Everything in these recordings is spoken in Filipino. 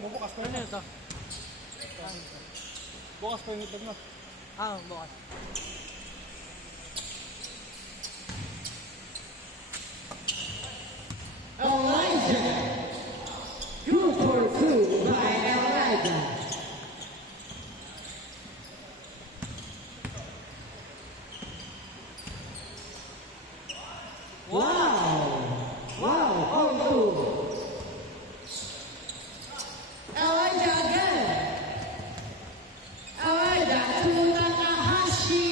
Bubukas pa Ano ito? Bukas pa yung itlog mo. Bukas. Elijah. Good for 2 by Elijah. Wow! Wow! Oh, Elijah again. Elijah to Takahashi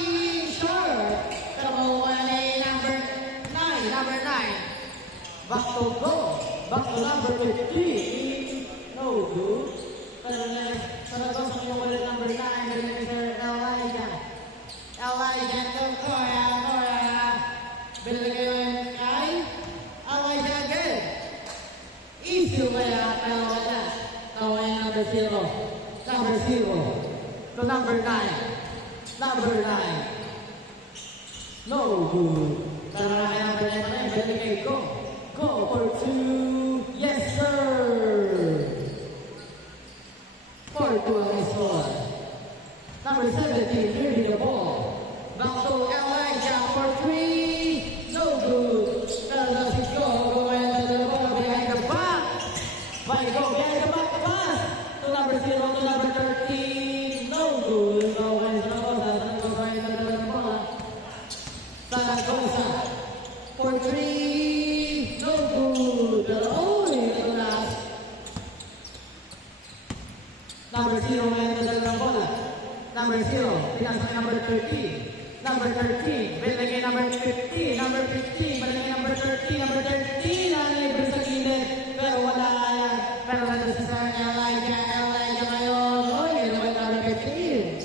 short. Double 1A number 9. Number 9. Back to go. Back to number 15. No good. Sarado sa yung ulit number 9. Elijah. Elijah to Koya. Binigay yung kay Elijah again. Easy kaya Elijah. Kaway number 0. Number 0. To number 9. Number 9. No good. Taray number 9. Binigay go. Go for 2. Yes, sir. For 2 on score. Number 17. Here's the ball. Back to Elijah for 3. No good. Does it go? Go into the ball behind the back. By go behind the back pass. To number 0 to number 13. No good. No one is Zaragoza for 3. No good. Only the last. Number 0 and the bola. Number 0. Pinasa number 13. Number 13. Binigay number 15. Number 15. Binigay number 13. Number 13. Ang libre sa gilid. Pero wala yan. Pero nandun sa Elijah. Elijah ngayon. Oy, naman number 15.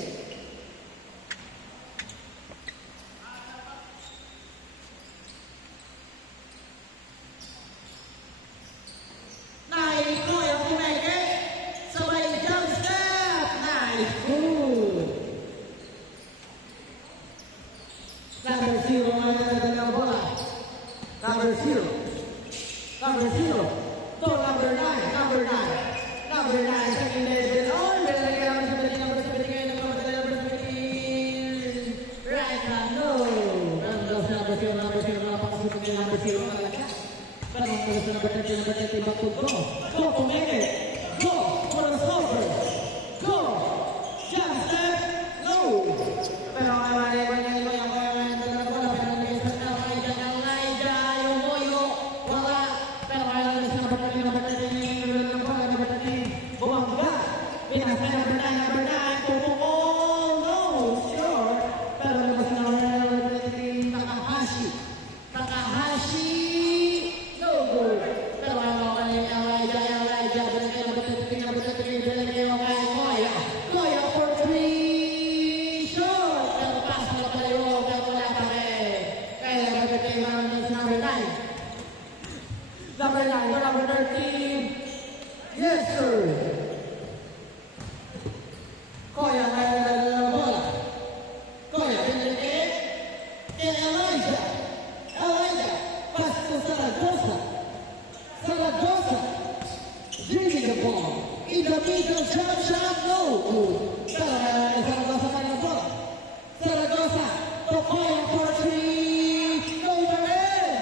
Nice. Koy ang kumeke. Sabay jump step. Nice. Good. Number 0 ang ng bola. Number 0. Number 0. To number 9. Number 9. Number 9 sa gilid. Oh, binigay number 17. Number 17. Number 17. Right now. No. Number 0. Number 0. Napakasusunod yung number 0. Nakalagyan. Pero sa number 13. Number 13. Back to go. Go to make it. Go for the solver. Go. Jump step. No. Pero number 9 or number 13. Yes, sir. Koya ngayon ng bola. Koya, binigay. Elijah. Elijah. Pass to Zaragoza. Zaragoza. Drinking the ball. In the middle, jump shot. No. Zaragoza ngayon ng bola. Zaragoza. To Koya for 3. Go for it.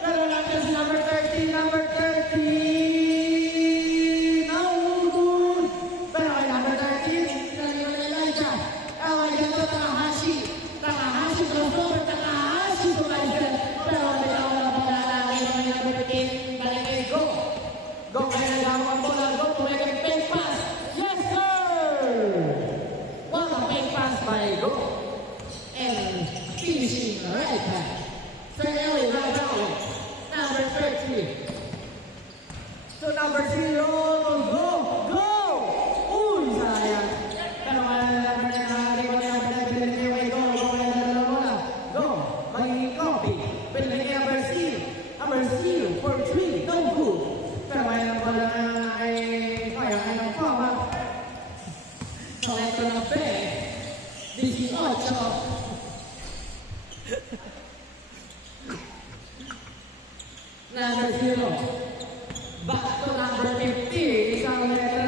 Pero natin si number 13. Number 13. No good. Pero kay number 13. Naliwan ni Elijah. Elijah to Takahashi. Takahashi to over. Takahashi to Elijah. Pero may ako na pala lagi ng number 13. Balik kay go. Go kaya lang ang bola. Go to make a fake pass. Yes, sir. What a fake pass by go. And finishing right back. Fairly right out. Number 13. So number 0, go! Go! Uy, sayang. Pero number 9, go! Go! Magiging copy. Pinagiging number 0. Number 0 for 3. No good. Pero number ay kaya ng pama. So ito na pe. 18. Number 0. Back to number 50. Isang letter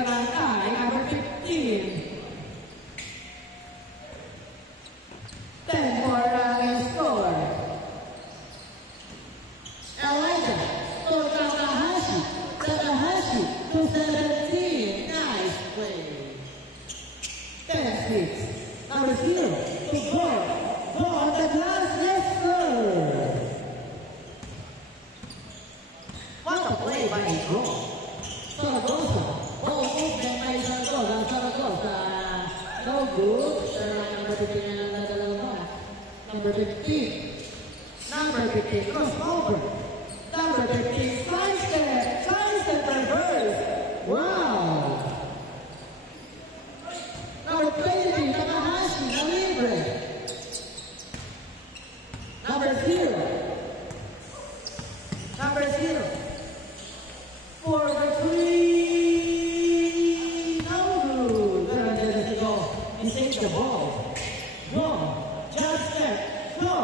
Number 15. Number 15, crossover. Number 15, side step. Side step reverse. Wow. Number 20, Takahashi, na libre. Number 0. Number 0. For the 3. No good. There you go. You save the ball. Go. Just step. Go.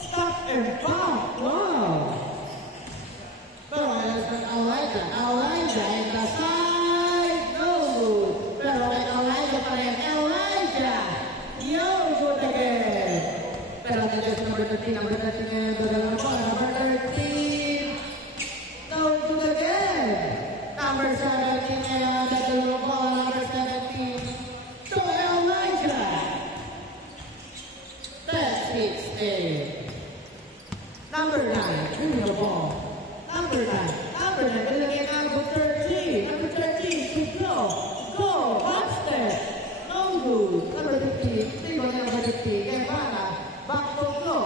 Stop and bump. Wow. Pero Elijah in the side. No good. Pero Elijah pa rin. Elijah. Yo, good again. Pero nandiyan number 13. Number 13 ngayon. Number 13. No good again. Number 17 ngayon. Number 17. So Elijah. That's it. Number 9, bring the ball. Number 9, ilagay number 13. Number 13, to go. Go, back step. No good. Number 15, tingnan niya number 15. Kaya para, back to go.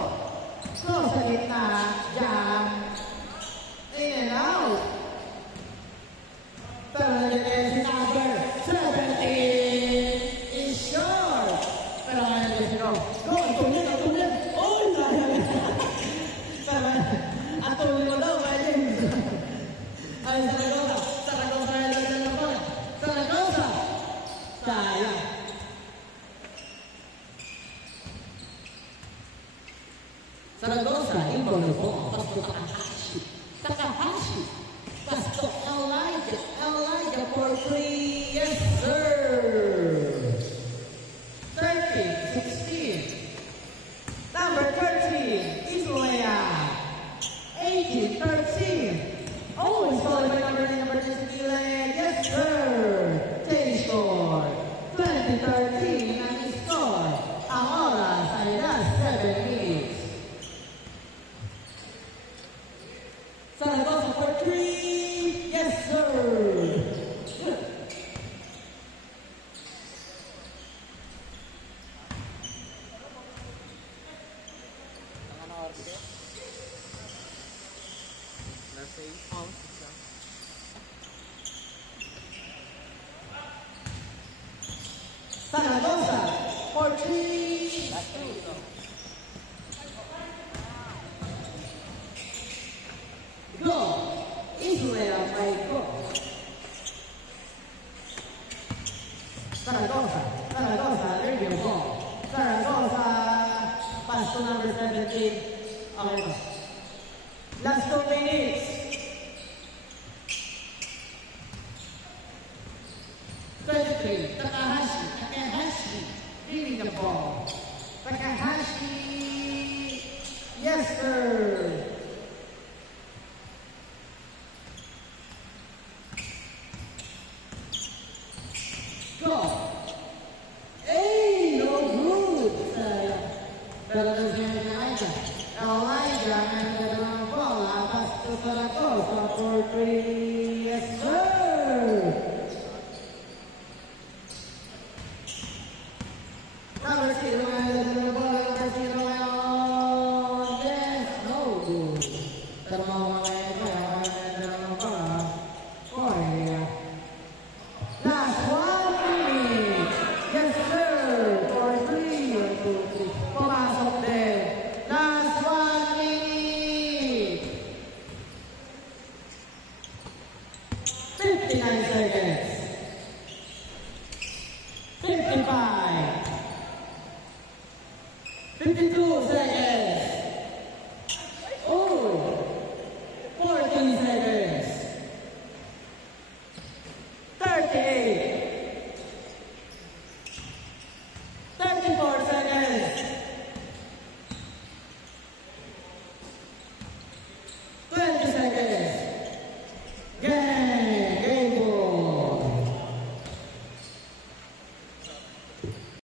Go sa gitna, jam. In and out. Pero nandiyan si number 17. Is short. Pero nandiyan si Go. Go, tuloy. Oh, sayang. Atuloy mo daw, James. Ay, Zaragoza ilagay ng ball. Zaragoza. Sayang. Zaragoza, inbound the ball. Pasto Takahashi. Pasto Elijah for 3. Yes, sir. 13, 16. Number 13, Islaya. 18, 13. Oh, it's followed by number 13, yes, sir. Change score. 20-13 ang score. Ang oras ay last 7 minutes. Zaragoza for 3. Yes, sir. Good. Zaragoza for 3. Go. Israel may go. Zaragoza, there you go. Zaragoza, pass to number 17. Okay go. Last 2 minutes. 33, Takahashi, bringing the ball. Takahashi, yes sir. Go. Hey, no good. Pero Elijah and the ball. Pass to Zaragoza for 3. Yes sir. Number 0 and the ball, number 0 ngayon. Yes, no good. Pero mga last 1 minute. Yes, sir. For 3 or 2, 3. Pumasok din. Last 1 minute. 59 seconds. 55.